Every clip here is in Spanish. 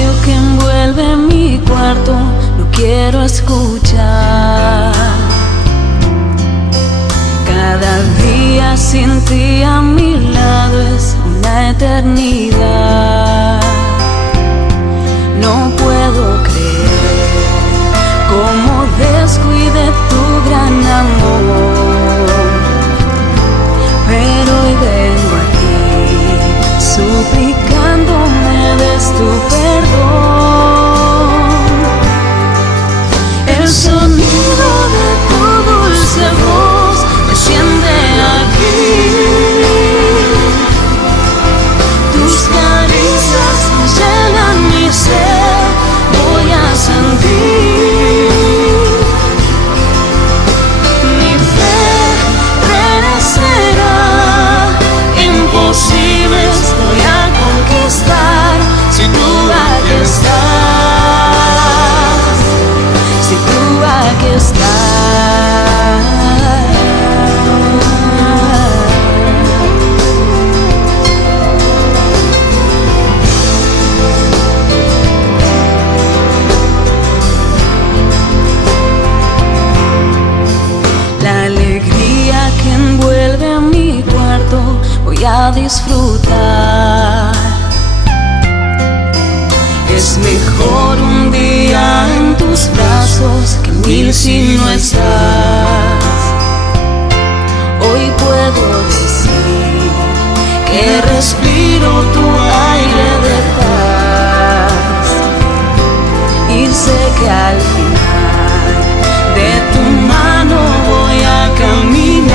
silencio que envuelve mi cuarto no quiero escuchar. Cada día sin ti a mi lado es una eternidad. No puedo creer cómo descuide tu gran amor, pero hoy vengo a ti suplicando me des tu perdón. El sonido de tu dulce voz desciende aquí. Tus caricias llenan mi ser, voy a sentir. Mi fe renacerá, imposibles voy a conquistar si tú aquí estás, si tú aquí estás. La alegría que envuelve mi cuarto voy a disfrutar. Es mejor un día en tus brazos que mil si no estás. Hoy puedo decir que respiro tu aire de paz y sé que al final de tu mano voy a caminar.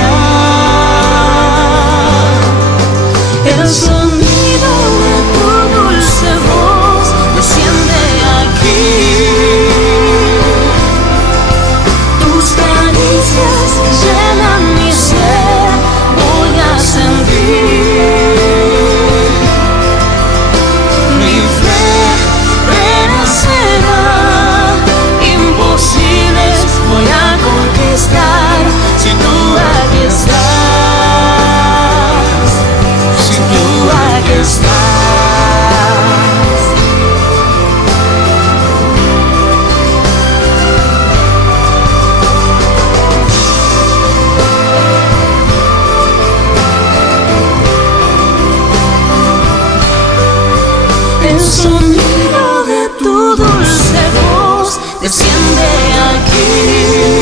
El sonido de tu dulce voz desciende aquí. Tus caricias llenan mi ser, voy a sentir. Mi fe renacerá, imposibles voy a conquistar si tú aquí estás, si tú aquí estás. El sonido de tu dulce voz desciende aquí.